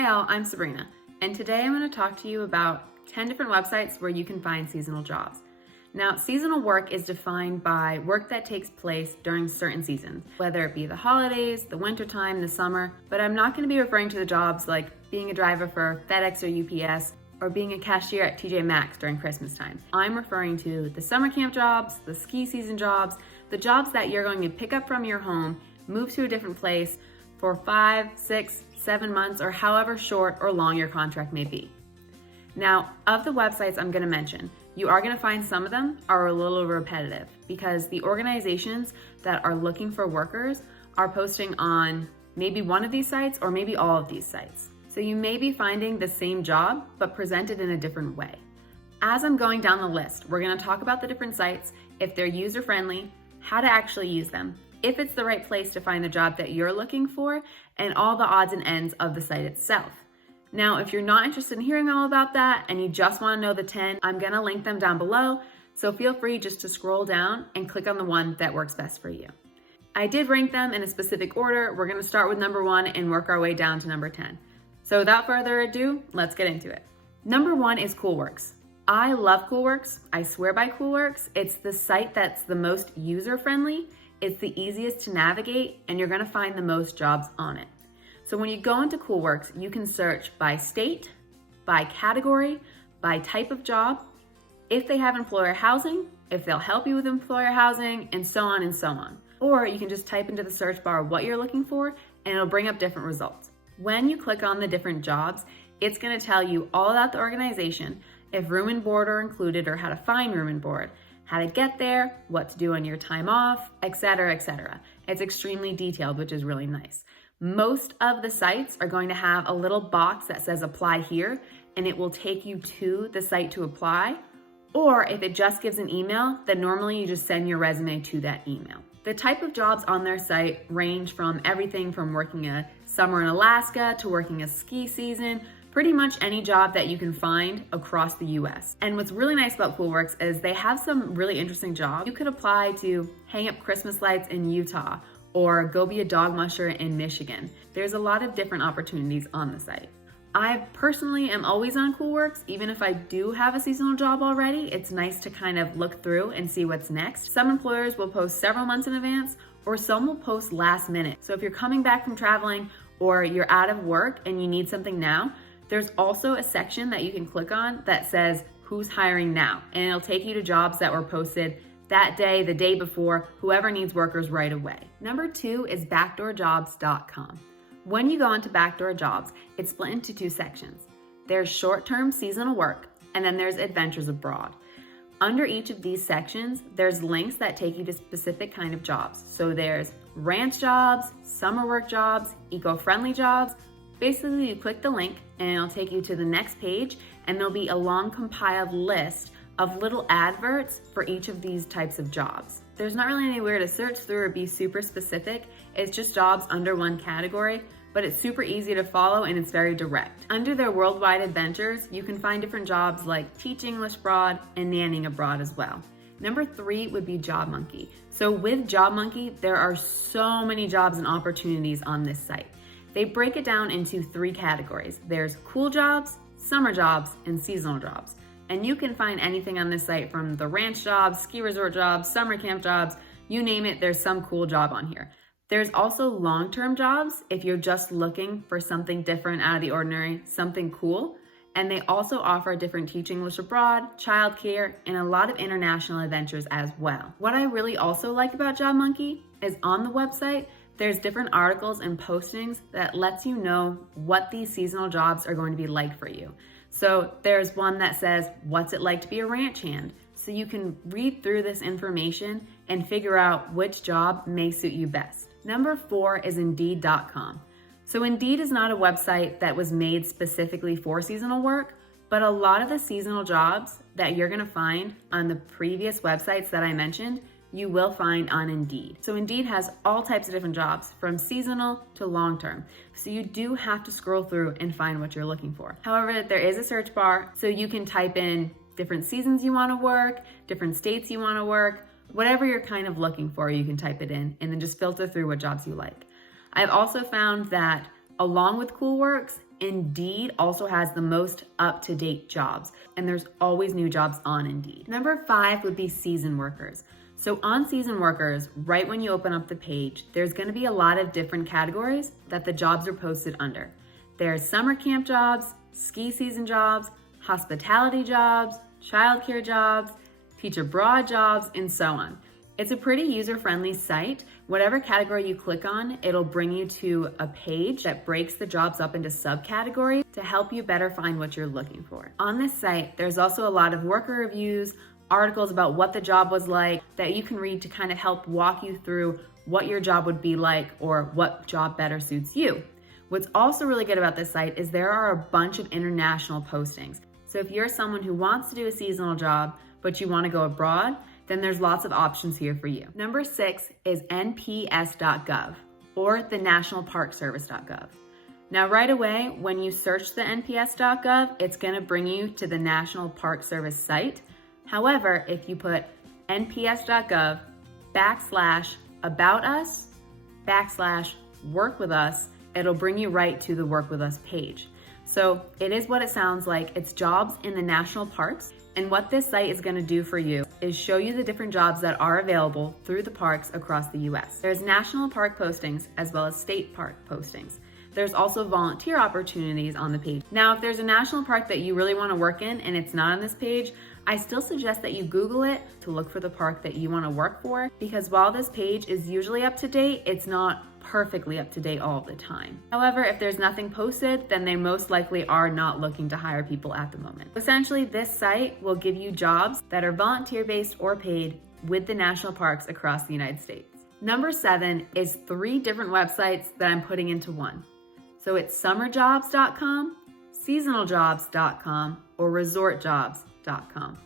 Hey all, I'm Sabrina, and today I'm going to talk to you about 10 different websites where you can find seasonal jobs. Now, seasonal work is defined by work that takes place during certain seasons, whether it be the holidays, the wintertime, the summer, but I'm not going to be referring to the jobs like being a driver for FedEx or UPS, or being a cashier at TJ Maxx during Christmas time. I'm referring to the summer camp jobs, the ski season jobs, the jobs that you're going to pick up from your home, move to a different place for 5, 6, 7 months, or however short or long your contract may be. Now, of the websites I'm going to mention, you are going to find some of them are a little repetitive because the organizations that are looking for workers are posting on maybe one of these sites or maybe all of these sites. So you may be finding the same job, but presented in a different way. As I'm going down the list, we're going to talk about the different sites, if they're user-friendly, how to actually use them, if it's the right place to find the job that you're looking for, and all the odds and ends of the site itself. Now, if you're not interested in hearing all about that and you just want to know the 10, I'm going to link them down below, so feel free just to scroll down and click on the one that works best for you. I did rank them in a specific order. We're going to start with number 1 and work our way down to number 10. So without further ado, let's get into it. Number 1 is Coolworks. I love Coolworks. I swear by Coolworks. It's the site that's the most user-friendly, it's the easiest to navigate, and you're gonna find the most jobs on it. So when you go into Coolworks, you can search by state, by category, by type of job, if they have employer housing, if they'll help you with employer housing, and so on and so on. Or you can just type into the search bar what you're looking for, and it'll bring up different results. When you click on the different jobs, it's gonna tell you all about the organization, if room and board are included or how to find room and board, how to get there, what to do on your time off, etc., etc. It's extremely detailed, which is really nice. Most of the sites are going to have a little box that says apply here, and it will take you to the site to apply. Or if it just gives an email, then normally you just send your resume to that email. The type of jobs on their site range from everything from working a summer in Alaska to working a ski season, pretty much any job that you can find across the US. And what's really nice about Coolworks is they have some really interesting jobs. You could apply to hang up Christmas lights in Utah or go be a dog musher in Michigan. There's a lot of different opportunities on the site. I personally am always on Coolworks. Even if I do have a seasonal job already, it's nice to kind of look through and see what's next. Some employers will post several months in advance, or some will post last minute. So if you're coming back from traveling or you're out of work and you need something now, there's also a section that you can click on that says who's hiring now, and it'll take you to jobs that were posted that day, the day before, whoever needs workers right away. Number 2 is backdoorjobs.com. When you go into Backdoor Jobs, it's split into 2 sections. There's short-term seasonal work, and then there's adventures abroad. Under each of these sections, there's links that take you to specific kind of jobs. So there's ranch jobs, summer work jobs, eco-friendly jobs. Basically, you click the link and it'll take you to the next page, and there'll be a long compiled list of little adverts for each of these types of jobs. There's not really anywhere to search through or be super specific. It's just jobs under one category, but it's super easy to follow and it's very direct. Under their worldwide adventures, you can find different jobs like teach English abroad and nannying abroad as well. Number 3 would be JobMonkey. So with JobMonkey, there are so many jobs and opportunities on this site. They break it down into 3 categories. There's cool jobs, summer jobs, and seasonal jobs. And you can find anything on this site from the ranch jobs, ski resort jobs, summer camp jobs, you name it, there's some cool job on here. There's also long-term jobs if you're just looking for something different out of the ordinary, something cool. And they also offer different teach English abroad, childcare, and a lot of international adventures as well. What I really also like about JobMonkey is on the website, there's different articles and postings that lets you know what these seasonal jobs are going to be like for you. So there's one that says, what's it like to be a ranch hand? So you can read through this information and figure out which job may suit you best. Number 4 is Indeed.com. So Indeed is not a website that was made specifically for seasonal work, but a lot of the seasonal jobs that you're gonna find on the previous websites that I mentioned, you will find on Indeed. So Indeed has all types of different jobs from seasonal to long-term. So you do have to scroll through and find what you're looking for. However, there is a search bar, so you can type in different seasons you wanna work, different states you wanna work, whatever you're kind of looking for, you can type it in and then just filter through what jobs you like. I've also found that along with Coolworks, Indeed also has the most up-to-date jobs, and there's always new jobs on Indeed. Number 5 would be season workers. So on season workers, right when you open up the page, there's going to be a lot of different categories that the jobs are posted under. There's summer camp jobs, ski season jobs, hospitality jobs, childcare jobs, teach abroad jobs, and so on. It's a pretty user-friendly site. Whatever category you click on, it'll bring you to a page that breaks the jobs up into subcategories to help you better find what you're looking for. On this site, there's also a lot of worker reviews, articles about what the job was like that you can read to kind of help walk you through what your job would be like or what job better suits you. What's also really good about this site is there are a bunch of international postings. So if you're someone who wants to do a seasonal job, but you want to go abroad, then there's lots of options here for you. Number 6 is nps.gov or the National Park Service.gov. Now right away, when you search the nps.gov, it's going to bring you to the National Park Service site. However, if you put nps.gov /aboutus /workwithus, it'll bring you right to the Work With Us page. So it is what it sounds like. It's jobs in the national parks. And what this site is going to do for you is show you the different jobs that are available through the parks across the US. There's national park postings as well as state park postings. There's also volunteer opportunities on the page. Now, if there's a national park that you really want to work in and it's not on this page, I still suggest that you Google it to look for the park that you want to work for, because while this page is usually up to date, it's not perfectly up to date all the time. However, if there's nothing posted, then they most likely are not looking to hire people at the moment. Essentially, this site will give you jobs that are volunteer-based or paid with the national parks across the United States. Number 7 is 3 different websites that I'm putting into one. So it's summerjobs.com, seasonaljobs.com, or resortjobs.com.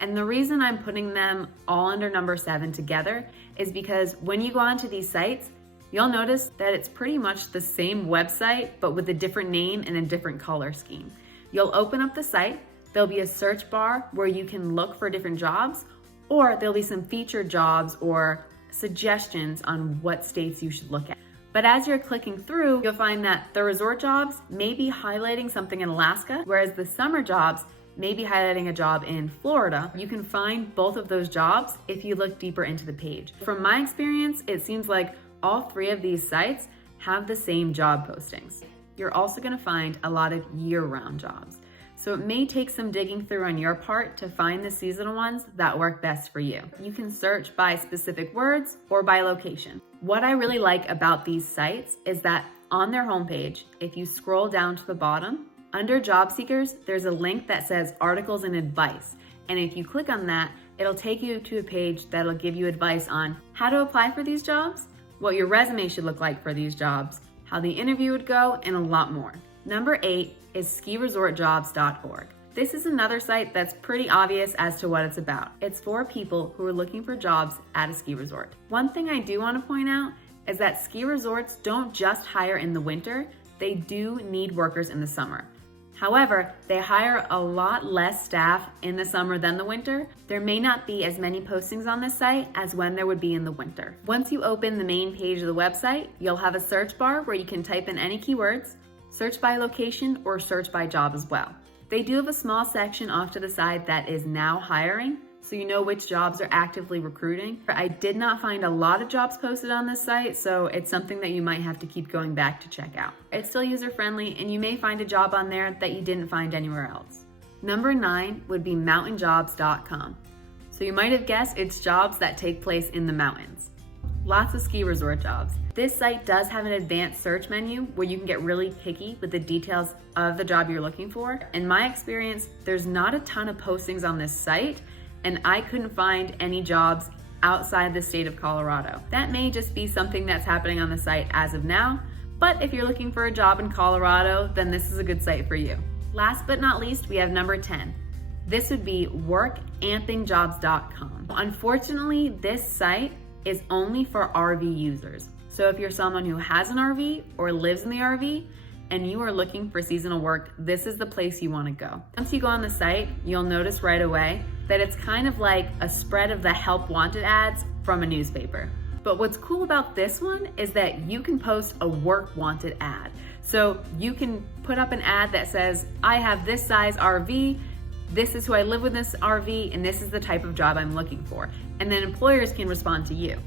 And the reason I'm putting them all under number 7 together is because when you go onto these sites, you'll notice that it's pretty much the same website, but with a different name and a different color scheme. You'll open up the site, there'll be a search bar where you can look for different jobs, or there'll be some featured jobs or suggestions on what states you should look at. But as you're clicking through, you'll find that the resort jobs may be highlighting something in Alaska, whereas the summer jobs may be highlighting a job in Florida. You can find both of those jobs if you look deeper into the page. From my experience, it seems like all 3 of these sites have the same job postings. You're also going to find a lot of year-round jobs. So it may take some digging through on your part to find the seasonal ones that work best for you. You can search by specific words or by location. What I really like about these sites is that on their homepage, if you scroll down to the bottom, under job seekers, there's a link that says articles and advice. And if you click on that, it'll take you to a page that'll give you advice on how to apply for these jobs, what your resume should look like for these jobs, how the interview would go, and a lot more. Number 8 is skiresortjobs.org. This is another site that's pretty obvious as to what it's about. It's for people who are looking for jobs at a ski resort. One thing I do want to point out is that ski resorts don't just hire in the winter, they do need workers in the summer. However, they hire a lot less staff in the summer than the winter. There may not be as many postings on this site as when there would be in the winter. Once you open the main page of the website, you'll have a search bar where you can type in any keywords, search by location, or search by job as well. They do have a small section off to the side that is now hiring, so you know which jobs are actively recruiting. I did not find a lot of jobs posted on this site, so it's something that you might have to keep going back to check out. It's still user-friendly, and you may find a job on there that you didn't find anywhere else. Number 9 would be mountainjobs.com. So you might have guessed it's jobs that take place in the mountains. Lots of ski resort jobs. This site does have an advanced search menu where you can get really picky with the details of the job you're looking for. In my experience, there's not a ton of postings on this site, and I couldn't find any jobs outside the state of Colorado. That may just be something that's happening on the site as of now, but if you're looking for a job in Colorado, then this is a good site for you. Last but not least, we have number 10. This would be workampingjobs.com. Unfortunately, this site is only for RV users. So if you're someone who has an RV or lives in the RV and you are looking for seasonal work, this is the place you want to go. Once you go on the site, you'll notice right away that it's kind of like a spread of the help wanted ads from a newspaper. But what's cool about this one is that you can post a work wanted ad. So you can put up an ad that says, I have this size RV, this is who I live with in this RV, and this is the type of job I'm looking for. And then employers can respond to you.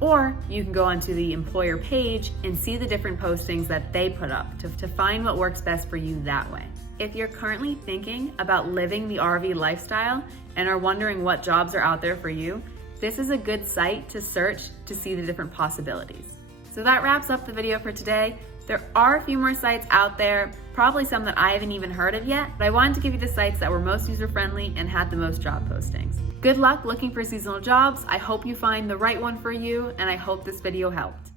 Or you can go onto the employer page and see the different postings that they put up to find what works best for you that way. If you're currently thinking about living the RV lifestyle and are wondering what jobs are out there for you, this is a good site to search to see the different possibilities. So that wraps up the video for today. There are a few more sites out there, probably some that I haven't even heard of yet, but I wanted to give you the sites that were most user-friendly and had the most job postings. Good luck looking for seasonal jobs. I hope you find the right one for you, and I hope this video helped.